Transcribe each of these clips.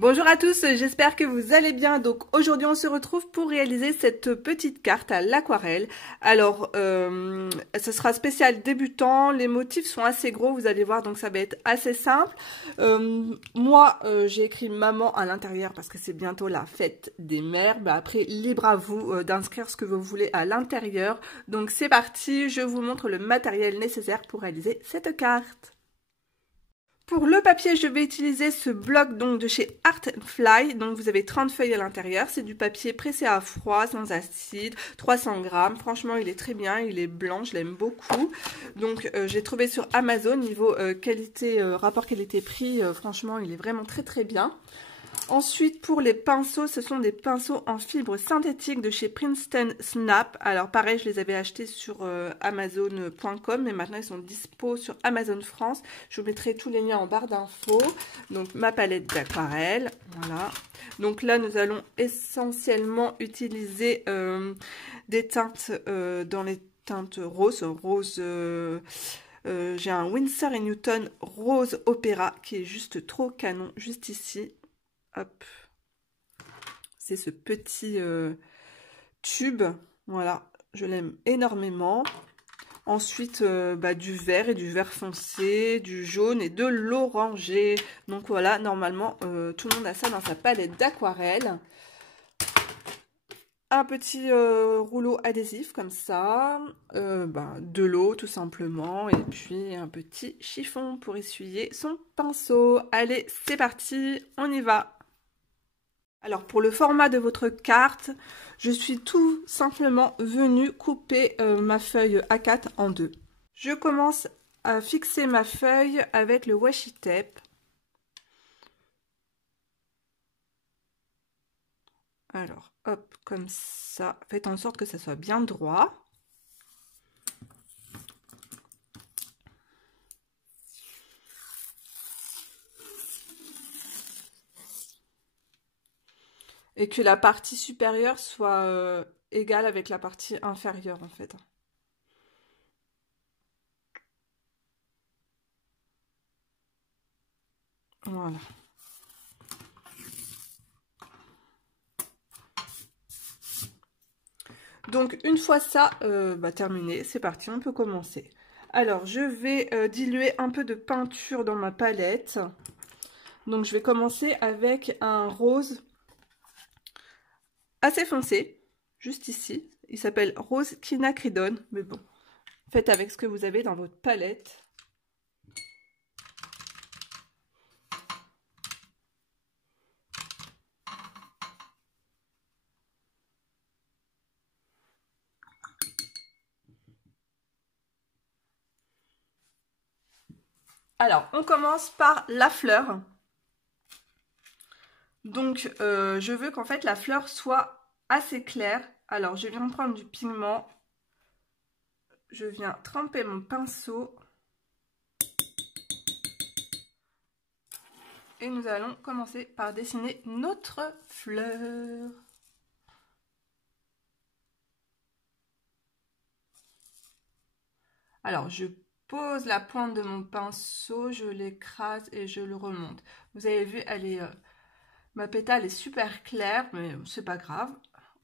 Bonjour à tous, j'espère que vous allez bien. Donc aujourd'hui on se retrouve pour réaliser cette petite carte à l'aquarelle. Alors ce sera spécial débutant, les motifs sont assez gros, vous allez voir, donc ça va être assez simple. Moi j'ai écrit maman à l'intérieur parce que c'est bientôt la fête des mères. Bah, après libre à vous d'inscrire ce que vous voulez à l'intérieur. Donc c'est parti, je vous montre le matériel nécessaire pour réaliser cette carte. Pour le papier, je vais utiliser ce bloc donc de chez Art Fly. Donc vous avez 30 feuilles à l'intérieur. C'est du papier pressé à froid, sans acide, 300 grammes. Franchement, il est très bien, il est blanc, je l'aime beaucoup. Donc j'ai trouvé sur Amazon, niveau qualité, rapport qualité-prix, franchement, il est vraiment très très bien. Ensuite, pour les pinceaux, ce sont des pinceaux en fibre synthétique de chez Princeton Snap. Alors pareil, je les avais achetés sur Amazon.com, mais maintenant ils sont dispo sur Amazon France. Je vous mettrai tous les liens en barre d'infos. Donc ma palette d'aquarelle, voilà. Donc là, nous allons essentiellement utiliser des teintes dans les teintes roses. J'ai un Winsor & Newton rose opéra qui est juste trop canon, juste ici. Hop, c'est ce petit tube, voilà, je l'aime énormément. Ensuite, du vert et du vert foncé, du jaune et de l'orangé. Donc voilà, normalement, tout le monde a ça dans sa palette d'aquarelle. Un petit rouleau adhésif comme ça, de l'eau tout simplement, et puis un petit chiffon pour essuyer son pinceau. Allez, c'est parti, on y va! Alors pour le format de votre carte, je suis tout simplement venue couper ma feuille A4 en deux. Je commence à fixer ma feuille avec le washi tape. Alors hop, comme ça, faites en sorte que ça soit bien droit. Et que la partie supérieure soit égale avec la partie inférieure en fait. Voilà. Donc une fois ça terminé, c'est parti, on peut commencer. Alors je vais diluer un peu de peinture dans ma palette. Donc je vais commencer avec un rose assez foncé, juste ici. Il s'appelle Rose Quinacridone, mais bon, faites avec ce que vous avez dans votre palette. Alors, on commence par la fleur. Donc, je veux qu'en fait la fleur soit assez claire. Alors, je viens prendre du pigment. Je viens tremper mon pinceau. Et nous allons commencer par dessiner notre fleur. Alors, je pose la pointe de mon pinceau, je l'écrase et je le remonte. Vous avez vu, elle est, ma pétale est super claire, mais c'est pas grave.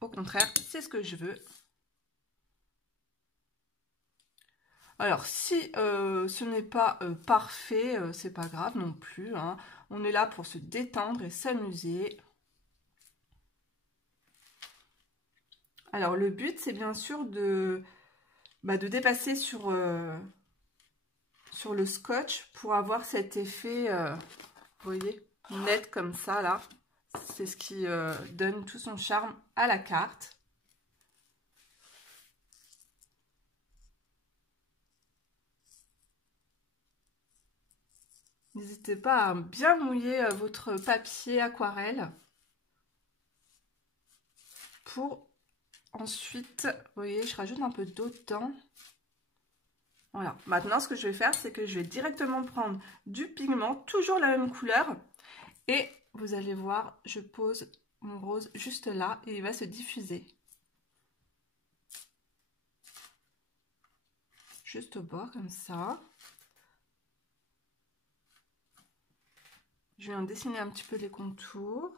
Au contraire, c'est ce que je veux. Alors, si ce n'est pas parfait, c'est pas grave non plus, hein. On est là pour se détendre et s'amuser. Alors, le but, c'est bien sûr de dépasser sur le scotch pour avoir cet effet, vous voyez, net comme ça, là. C'est ce qui donne tout son charme à la carte. N'hésitez pas à bien mouiller votre papier aquarelle pour ensuite, vous voyez, je rajoute un peu d'eau dedans. Voilà, maintenant ce que je vais faire, c'est que je vais directement prendre du pigment, toujours la même couleur, et vous allez voir, je pose mon rose juste là et il va se diffuser. Juste au bord, comme ça. Je viens dessiner un petit peu les contours.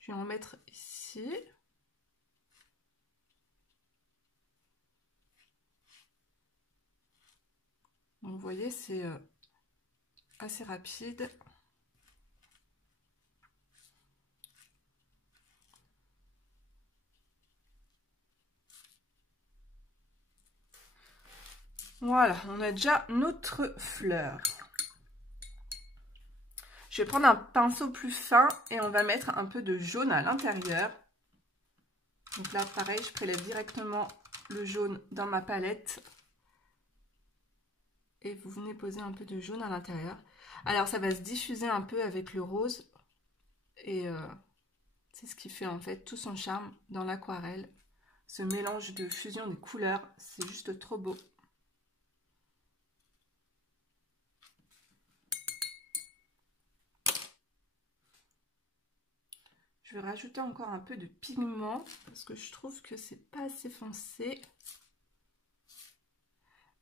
Je vais en mettre ici. Donc, vous voyez, c'est assez rapide. Voilà, on a déjà notre fleur. Je vais prendre un pinceau plus fin et on va mettre un peu de jaune à l'intérieur. Donc là, pareil, je prélève directement le jaune dans ma palette. Et vous venez poser un peu de jaune à l'intérieur. Alors, ça va se diffuser un peu avec le rose. Et c'est ce qui fait en fait tout son charme dans l'aquarelle. Ce mélange de fusion des couleurs, c'est juste trop beau. Je vais rajouter encore un peu de pigment parce que je trouve que c'est pas assez foncé.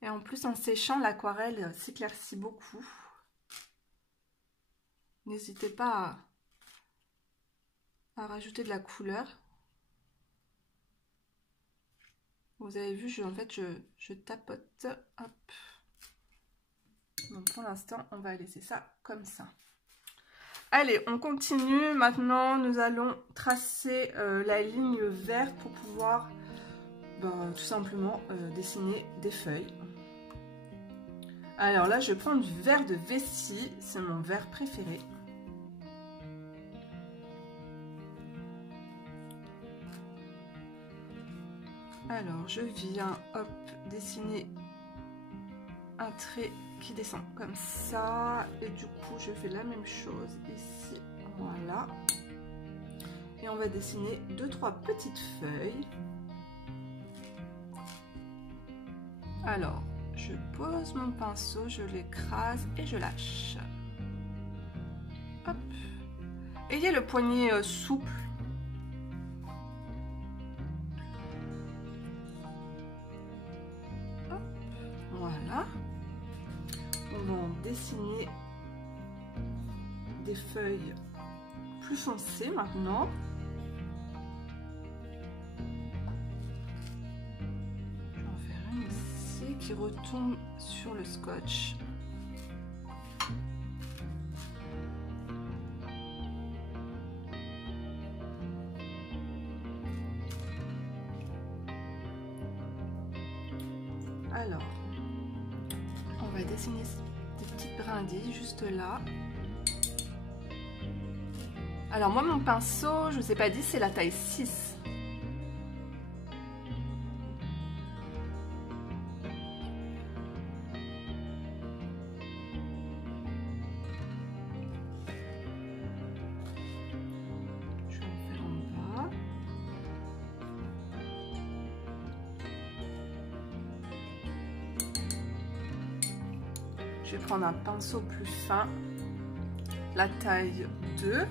Et en plus, en séchant, l'aquarelle s'éclaircit beaucoup. N'hésitez pas à rajouter de la couleur. Vous avez vu, en fait, je tapote. Hop. Donc pour l'instant, on va laisser ça comme ça. Allez, on continue. Maintenant, nous allons tracer la ligne verte pour pouvoir tout simplement dessiner des feuilles. Alors là, je prends du vert de vessie. C'est mon vert préféré. Alors, je viens, hop, dessiner un trait qui descend comme ça. Et du coup, je fais la même chose ici. Voilà. Et on va dessiner 2-3 petites feuilles. Alors, je pose mon pinceau, je l'écrase et je lâche. Hop. Ayez le poignet souple. Hop. Voilà. On va en dessiner des feuilles plus foncées maintenant. Je vais en faire une ici qui retombe sur le scotch. Alors, on va dessiner des petites brindilles juste là. Alors moi, mon pinceau, je ne vous ai pas dit, c'est la taille 6. Je vais en faire en bas. Je vais prendre un pinceau plus fin, la taille 2.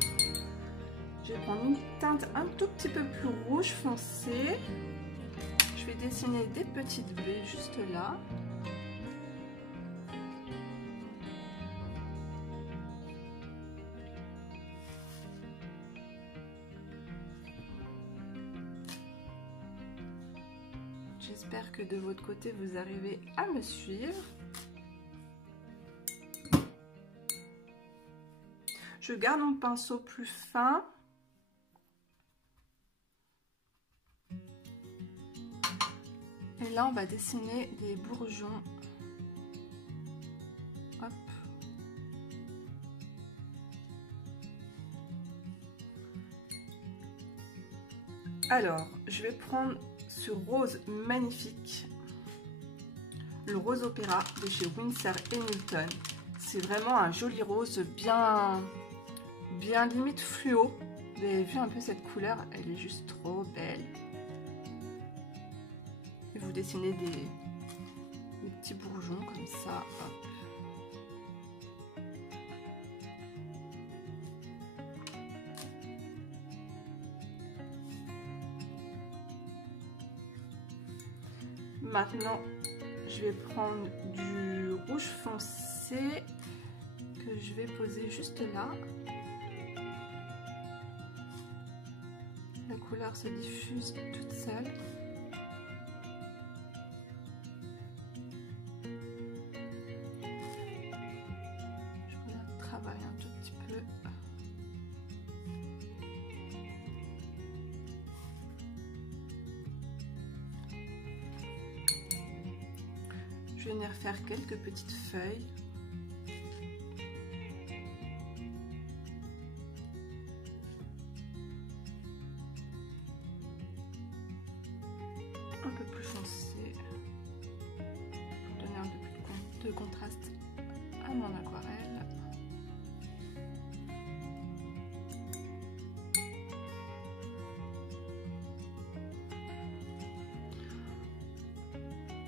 Je vais prendre une teinte un tout petit peu plus rouge foncé. Je vais dessiner des petites baies juste là. J'espère que de votre côté, vous arrivez à me suivre. Je garde mon pinceau plus fin. Et là, on va dessiner des bourgeons. Hop. Alors, je vais prendre ce rose magnifique. Le rose opéra de chez Winsor & Newton. C'est vraiment un joli rose bien limite fluo. Vous avez vu un peu cette couleur, elle est juste trop belle. Et vous dessinez des petits bourgeons comme ça. Hop. Maintenant, je vais prendre du rouge foncé que je vais poser juste là. La couleur se diffuse toute seule. Je travaille un tout petit peu. Je vais venir faire quelques petites feuilles. Un peu plus foncé pour donner un peu plus de contraste à mon aquarelle.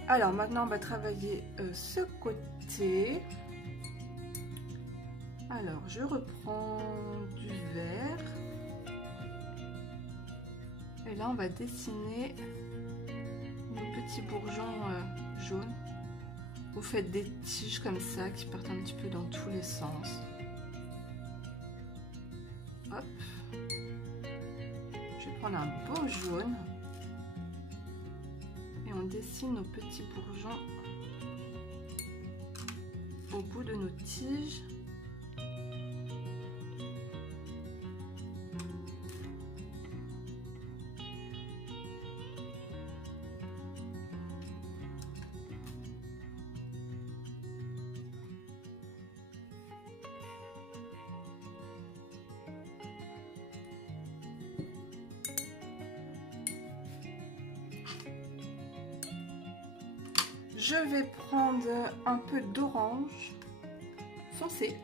Alors maintenant on va travailler ce côté. Alors je reprends du vert et là on va dessiner nos petits bourgeons jaunes. Vous faites des tiges comme ça qui partent un petit peu dans tous les sens. Hop. Je vais prendre un beau jaune. Et on dessine nos petits bourgeons au bout de nos tiges. Je vais prendre un peu d'orange foncé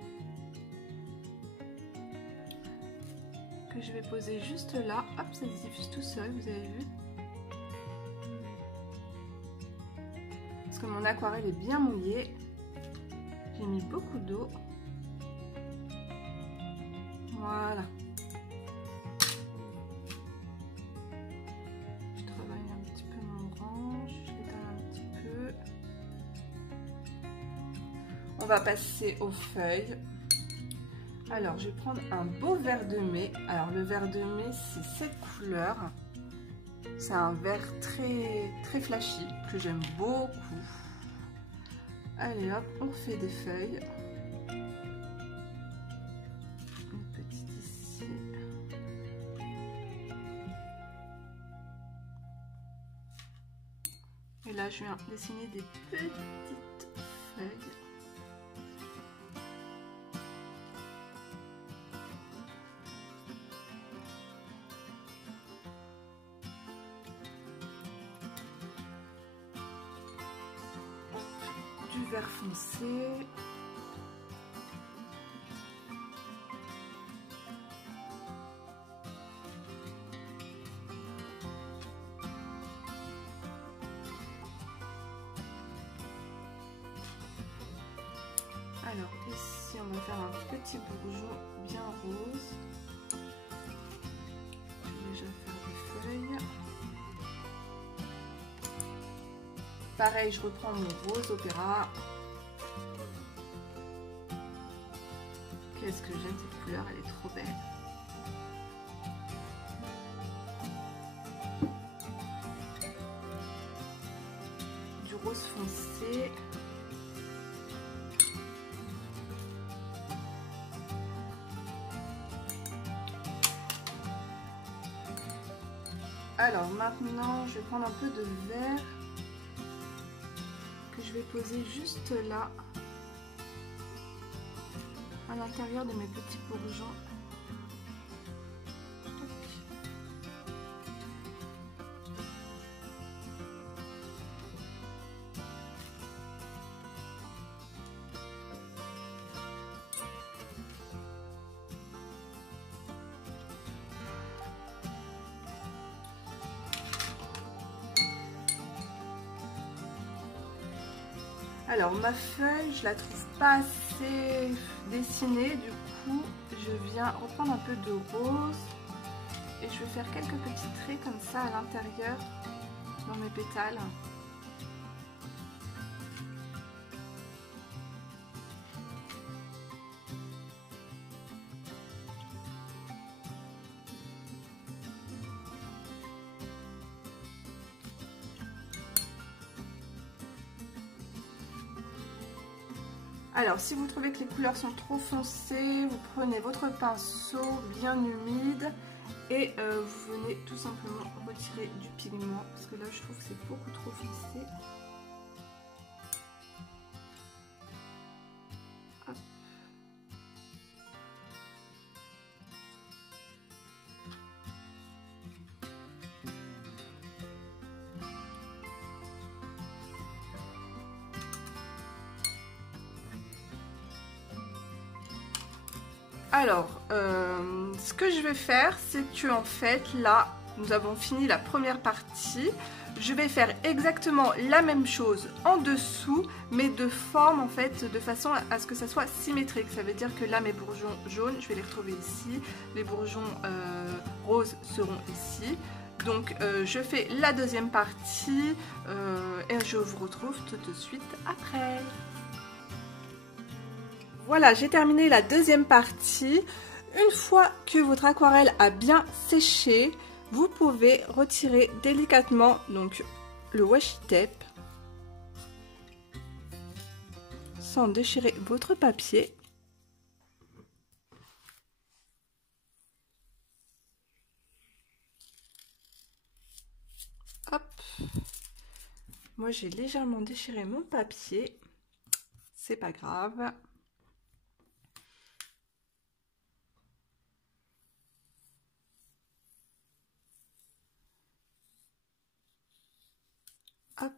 que je vais poser juste là. Hop, ça se diffuse tout seul, vous avez vu? Parce que mon aquarelle est bien mouillée. J'ai mis beaucoup d'eau. Voilà. Je travaille un petit peu mon orange. Je l'éteins un petit peu. On va passer aux feuilles. Alors, je vais prendre un beau vert de mai. Alors, le vert de mai, c'est cette couleur. C'est un vert très flashy, que j'aime beaucoup. Allez, hop, on fait des feuilles. Une petite ici. Et là, je viens dessiner des petites feuilles. Du vert foncé. Alors ici on va faire un petit bourgeon bien rose. Je vais déjà faire des feuilles. Pareil, je reprends mon rose opéra. Qu'est-ce que j'aime cette couleur, elle est trop belle. Du rose foncé. Alors maintenant, je vais prendre un peu de vert que je vais poser juste là, à l'intérieur de mes petits bourgeons. Alors ma feuille, je la trouve pas assez dessinée, du coup je viens reprendre un peu de rose et je vais faire quelques petits traits comme ça à l'intérieur dans mes pétales. Alors, si vous trouvez que les couleurs sont trop foncées, vous prenez votre pinceau bien humide et vous venez tout simplement retirer du pigment parce que là, je trouve que c'est beaucoup trop foncé. Hop. Alors, ce que je vais faire, c'est que en fait, là, nous avons fini la première partie. Je vais faire exactement la même chose en dessous, mais de forme, en fait, de façon à ce que ça soit symétrique. Ça veut dire que là, mes bourgeons jaunes, je vais les retrouver ici. Les bourgeons roses seront ici. Donc, je fais la deuxième partie et je vous retrouve tout de suite après. Voilà, j'ai terminé la deuxième partie. Une fois que votre aquarelle a bien séché, vous pouvez retirer délicatement donc le washi tape sans déchirer votre papier. Hop. Moi, j'ai légèrement déchiré mon papier. C'est pas grave. Hop.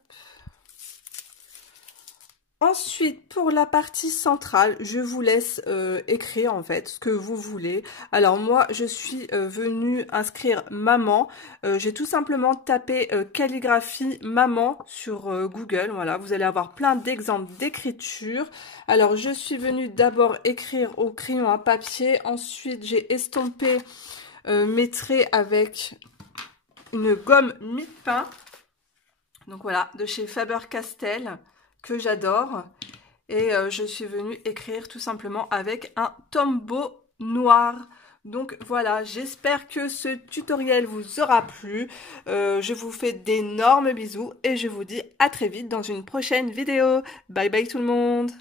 Ensuite, pour la partie centrale, je vous laisse écrire en fait ce que vous voulez. Alors moi, je suis venue inscrire maman. J'ai tout simplement tapé calligraphie maman sur Google. Voilà, vous allez avoir plein d'exemples d'écriture. Alors, je suis venue d'abord écrire au crayon à papier. Ensuite, j'ai estompé mes traits avec une gomme mie-pain. Donc voilà, de chez Faber-Castell, que j'adore. Et je suis venue écrire tout simplement avec un Tombow noir. Donc voilà, j'espère que ce tutoriel vous aura plu. Je vous fais d'énormes bisous et je vous dis à très vite dans une prochaine vidéo. Bye bye tout le monde!